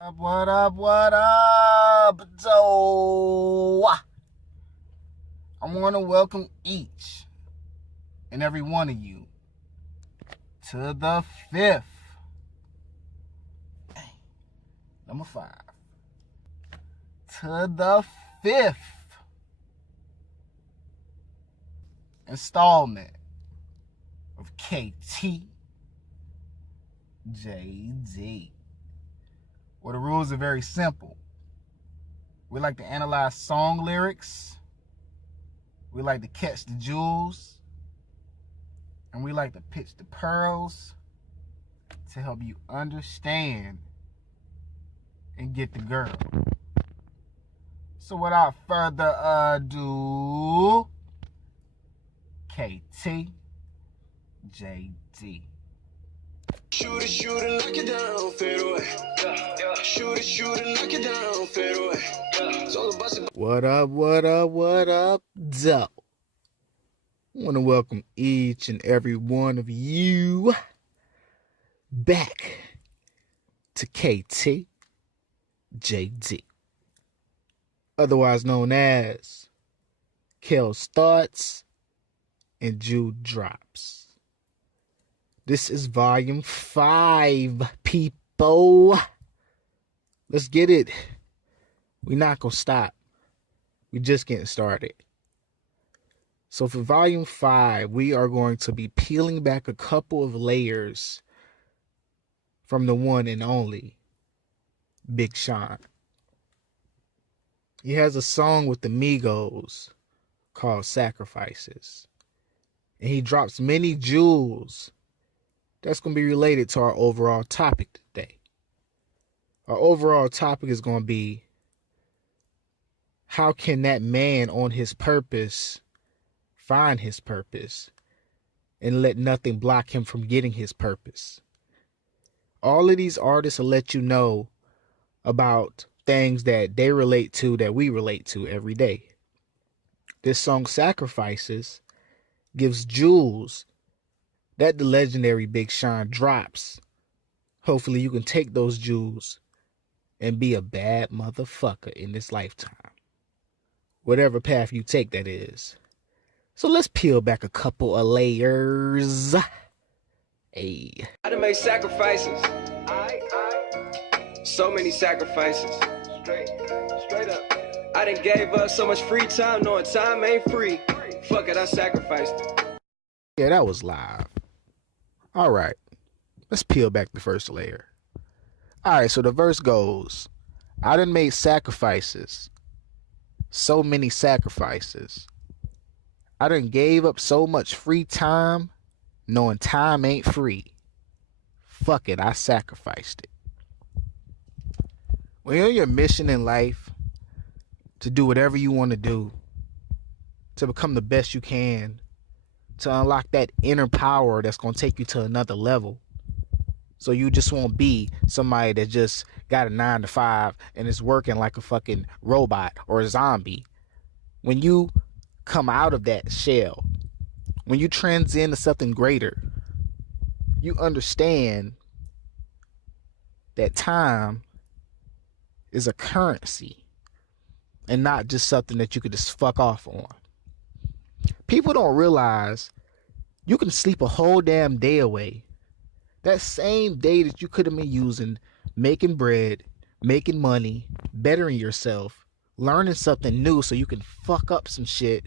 What up, what up? So, I want to welcome each and every one of you to the fifth, number 5, to the fifth installment of KTJD, where the rules are very simple. We like to analyze song lyrics, we like to catch the jewels, and we like to pitch the pearls to help you understand and get the girl. So without further ado, KTJD. Shoot it, knock it down, fade away. Shoot it, knock it down, fade away. It's all about it. What up, Doe? I want to welcome each and every one of you back to KTJD, otherwise known as Kel's Thoughts and Jude Drops. This is volume 5, people. Let's get it. We're not going to stop. We're just getting started. So for volume 5, we are going to be peeling back a couple of layers from the one and only Big Sean. He has a song with the Migos called Sacrifices. And he drops many jewels that's going to be related to our overall topic today. Our overall topic is going to be, how can that man on his purpose find his purpose and let nothing block him from getting his purpose? All of these artists will let you know about things that they relate to, that we relate to every day. This song, Sacrifices, gives jewels that the legendary Big Sean drops. Hopefully you can take those jewels and be a bad motherfucker in this lifetime. Whatever path you take, that is. So let's peel back a couple of layers. Hey. I done made sacrifices. So many sacrifices. Straight up. I done gave up so much free time, knowing time ain't free. Fuck it, I sacrificed it. Yeah, that was live. All right, let's peel back the first layer. All right, so the verse goes, I done made sacrifices, so many sacrifices. I done gave up so much free time, knowing time ain't free. Fuck it, I sacrificed it. When you're on your mission in life to do whatever you want to do, to become the best you can, to unlock that inner power that's going to take you to another level. So you just won't be somebody that just got a 9 to 5 and is working like a fucking robot or a zombie. When you come out of that shell, when you transcend to something greater, you understand that time is a currency and not just something that you could just fuck off on. People don't realize you can sleep a whole damn day away. That same day that you could have been using, making bread, making money, bettering yourself, learning something new so you can fuck up some shit.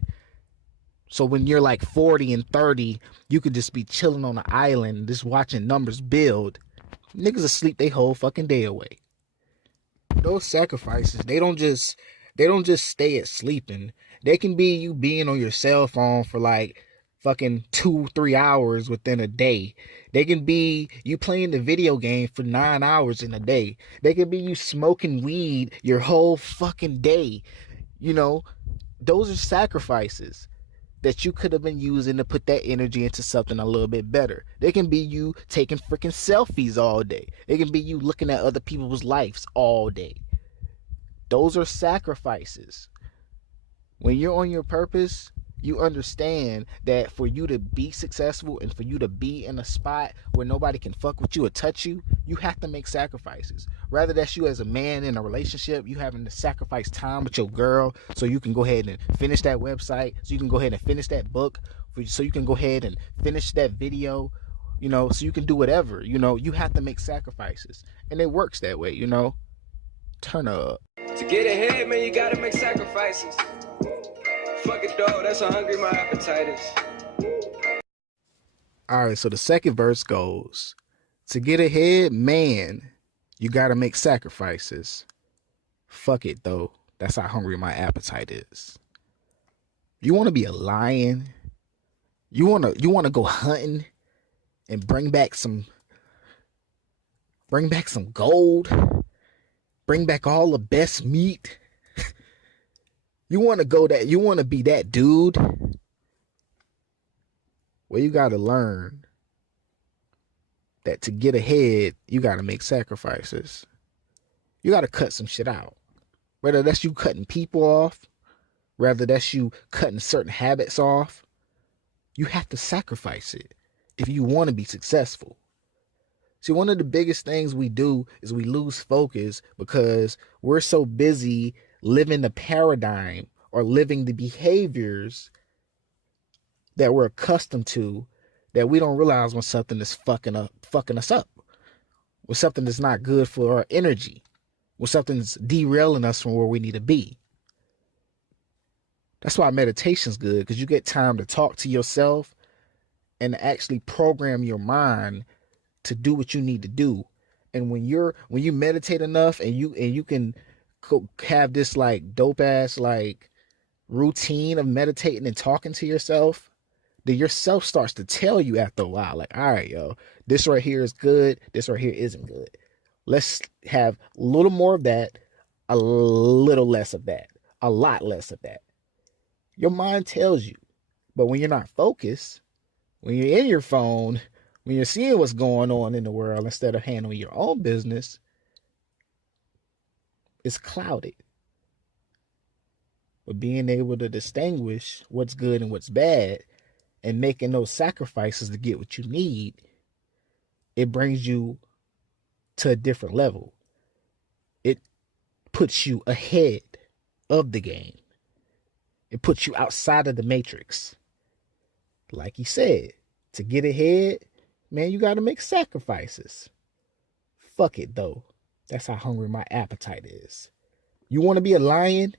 So when you're like 40 and 30, you could just be chilling on an island, just watching numbers build. Niggas will sleep their whole fucking day away. Those sacrifices, they don't just stay at sleeping. They can be you being on your cell phone for like fucking 2-3 hours within a day. They can be you playing the video game for 9 hours in a day. They can be you smoking weed your whole fucking day. You know, those are sacrifices that you could have been using to put that energy into something a little bit better. They can be you taking freaking selfies all day. It can be you looking at other people's lives all day. Those are sacrifices. When you're on your purpose, You understand that for you to be successful and for you to be in a spot where nobody can fuck with you or touch you, you have to make sacrifices. Rather that's you as a man in a relationship, you having to sacrifice time with your girl so you can go ahead and finish that website, so you can go ahead and finish that book, so you can go ahead and finish that video, so you can do whatever. You have to make sacrifices. And it works that way. Turn up. To get ahead, man, you gotta make sacrifices. Fuck it, dog. That's how hungry my appetite is. All right, so the second verse goes, to get ahead, man, you gotta make sacrifices. Fuck it, though. That's how hungry my appetite is. You want to be a lion? You want to go hunting and bring back some gold? Bring back all the best meat? You want to be that dude? Well, you got to learn that to get ahead, you got to make sacrifices. You got to cut some shit out. Whether that's you cutting people off, whether that's you cutting certain habits off, you have to sacrifice it if you want to be successful. See, one of the biggest things we do is we lose focus because we're so busy living the paradigm or living the behaviors that we're accustomed to that we don't realize when something is fucking us up, when something is not good for our energy, when something's derailing us from where we need to be. That's why meditation's good, because you get time to talk to yourself and actually program your mind to do what you need to do. And when you meditate enough and you can have this like dope ass like routine of meditating and talking to yourself, then yourself starts to tell you after a while, like, all right, yo, this right here is good, this right here isn't good. Let's have a little more of that, a little less of that, a lot less of that. Your mind tells you. But when you're not focused, when you're in your phone, when you're seeing what's going on in the world instead of handling your own business, it's clouded. But being able to distinguish what's good and what's bad and making those sacrifices to get what you need, it brings you to a different level. It puts you ahead of the game. It puts you outside of the matrix. Like he said, to get ahead, man, you got to make sacrifices. Fuck it, though. That's how hungry my appetite is. You want to be a lion?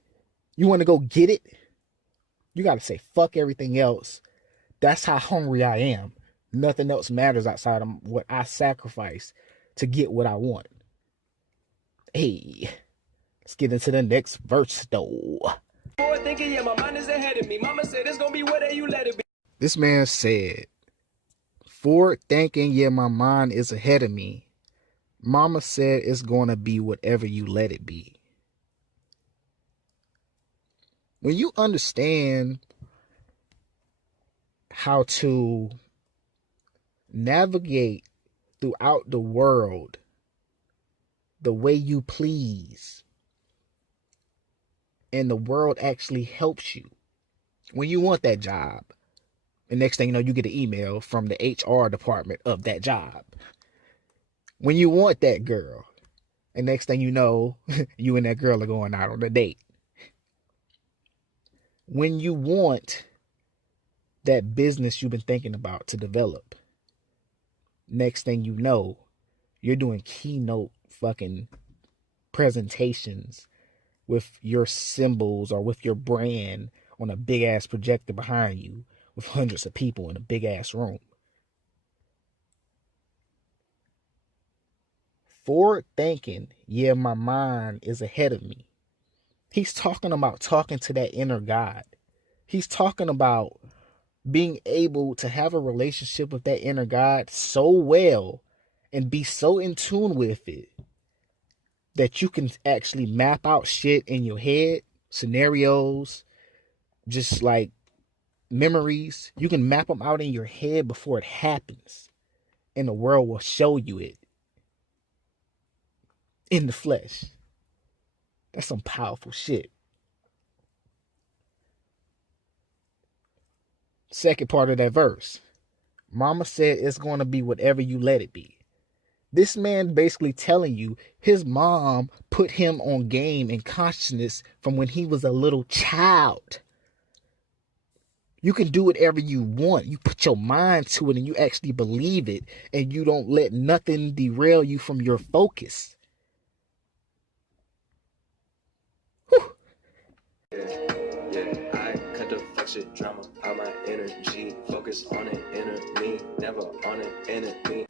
You want to go get it? You got to say, fuck everything else. That's how hungry I am. Nothing else matters outside of what I sacrifice to get what I want. Hey, let's get into the next verse, though. Thinking, yeah, my mind is ahead of me. Mama said it's gonna be whatever you let it be. This man said, forward thinking, yeah, my mind is ahead of me. Mama said it's going to be whatever you let it be. When you understand how to navigate throughout the world the way you please, and the world actually helps you. When you want that job, the next thing you know, you get an email from the HR department of that job. When you want that girl, and next thing you know, you and that girl are going out on a date. When you want that business you've been thinking about to develop, next thing you know, you're doing keynote fucking presentations with your symbols or with your brand on a big ass projector behind you with hundreds of people in a big ass room. Forward thinking, yeah, my mind is ahead of me. He's talking about talking to that inner God. He's talking about being able to have a relationship with that inner God so well and be so in tune with it that you can actually map out shit in your head, scenarios, just like memories. You can map them out in your head before it happens, and the world will show you it in the flesh. That's some powerful shit. Second part of that verse. Mama said it's going to be whatever you let it be. This man basically telling you his mom put him on game and consciousness from when he was a little child. You can do whatever you want. You put your mind to it and you actually believe it, and you don't let nothing derail you from your focus. Whew. Yeah, I cut the fuck shit drama out my energy. Focus on an inner me, never on an enemy.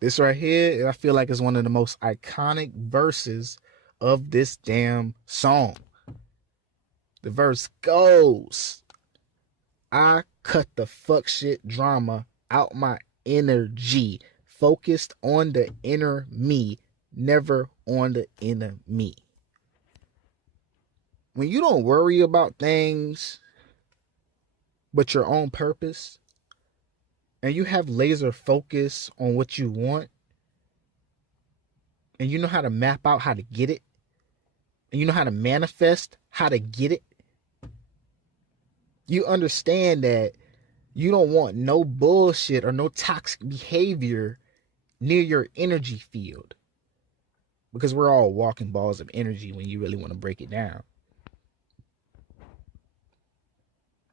This right here, I feel like is one of the most iconic verses of this damn song. The verse goes, I cut the fuck shit drama out my energy. Focused on the inner me, never on the inner me. When you don't worry about things but your own purpose, and you have laser focus on what you want, and you know how to map out how to get it, and you know how to manifest how to get it, you understand that you don't want no bullshit or no toxic behavior near your energy field. Because we're all walking balls of energy when you really want to break it down.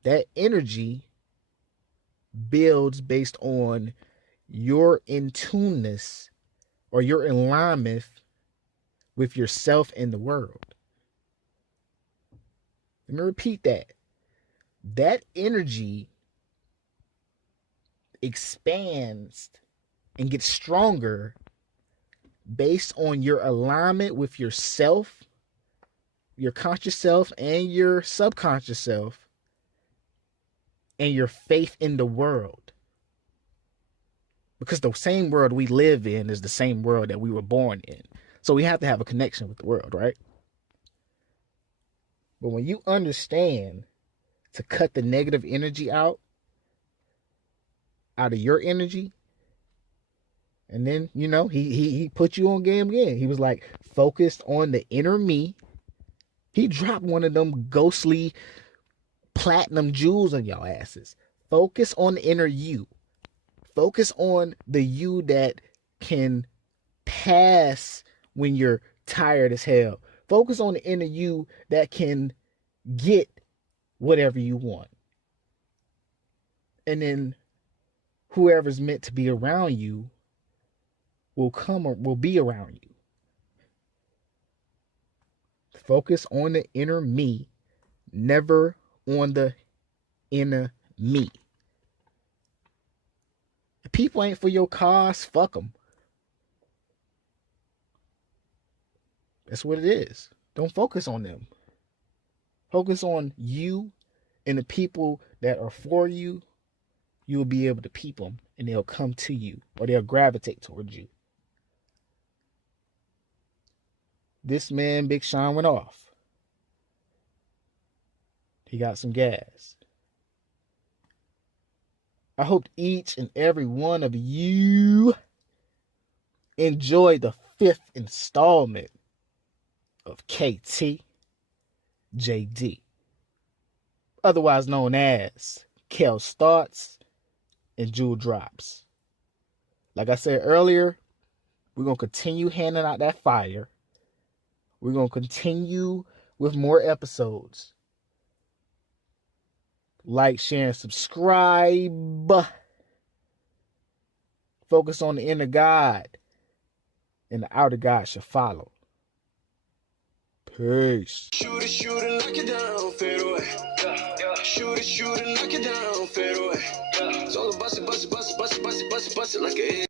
That energy builds based on your in-tuneness or your alignment with yourself and the world. Let me repeat that. That energy expands and gets stronger based on your alignment with yourself, your conscious self, and your subconscious self, and your faith in the world. Because the same world we live in is the same world that we were born in. So we have to have a connection with the world, right? But when you understand to cut the negative energy out of your energy, and then, you know, he put you on game again. He was like, focused on the inner me. He dropped one of them ghostly platinum jewels on y'all asses. Focus on the inner you. Focus on the you that can pass when you're tired as hell. Focus on the inner you that can get whatever you want. And then whoever's meant to be around you will be around you. Focus on the inner me, never on the inner me. If people ain't for your cause, fuck them. That's what it is. Don't focus on them. Focus on you and the people that are for you. You'll be able to peep them and they'll come to you or they'll gravitate towards you. This man, Big Sean, went off. He got some gas. I hope each and every one of you enjoyed the 5th installment of KT JD, otherwise known as Kel's Thoughts and Jewel Drops. Like I said earlier, we're going to continue handing out that fire. We're going to continue with more episodes. Like, share, and subscribe. Focus on the inner God, and the outer God shall follow. Peace. Shoot it, knock it down, fade away. Shoot it, knock it down, fade away. It's all bust it like it is.